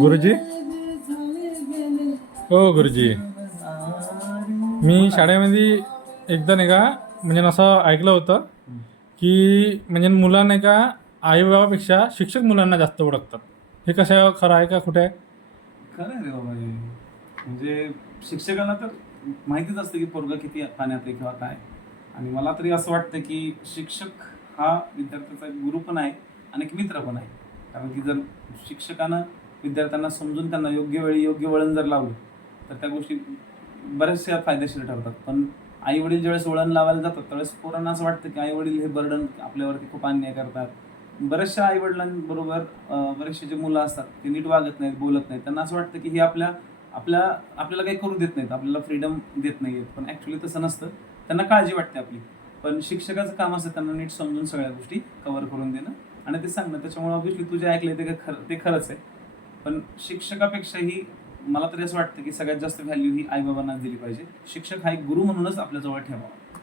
गुरुजी? हो गुरुजी. मी शाळेमध्ये एकदा नाही का म्हणजे असं ऐकलं होतं की म्हणजे मुलं नाही का आईबाबापेक्षा शिक्षक मुलांना जास्त ओळखतात. हे कसं खरं आहे का कुठे आहे? खरं आहे रे बाबा हे. म्हणजे शिक्षकांना तर माहितीच असतं की पोरगा किती पाण्यात आहे किंवा काय. आणि मला तरी असं वाटतं की शिक्षक हा विद्यार्थ्याचा एक गुरु पण आहे आणि एक मित्र पण आहे. कारण की जर शिक्षकानं विद्यार्थ्यांना समजून त्यांना योग्य वेळी योग्य वळण जर लावलं तर त्या गोष्टी बऱ्याचशा फायदेशीर ठरतात. पण आई वडील ज्यावेळेस वळण लावायला जातात त्यावेळेस पोरांना असं वाटतं की आई वडील हे बर्डन आपल्यावरती खूप अन्याय करतात. बऱ्याचशा आई वडिलांबरोबर बरेचसे जे मुलं असतात ते नीट वागत नाहीत बोलत नाहीत. त्यांना असं वाटतं की हे आपल्या आपल्या आपल्याला काही करू देत नाहीत आपल्याला फ्रीडम देत नाहीत पण ॲक्च्युली तसं नसतं. त्यांना काळजी वाटते आपली. पण शिक्षकाचं काम असतं त्यांना नीट समजून सगळ्या गोष्टी कव्हर करून देणं. आणि ते सांगणं त्याच्यामुळे ऑब्विसली तुझे ऐकले ते काय खरं ते खरंच आहे. पण शिक्षकापेक्षाही मला तरी असं वाटतं की सगळ्यात जास्त व्हॅल्यू ही आईबाबांना दिली पाहिजे. शिक्षक हा एक गुरु म्हणूनच आपल्याजवळ ठेवावा.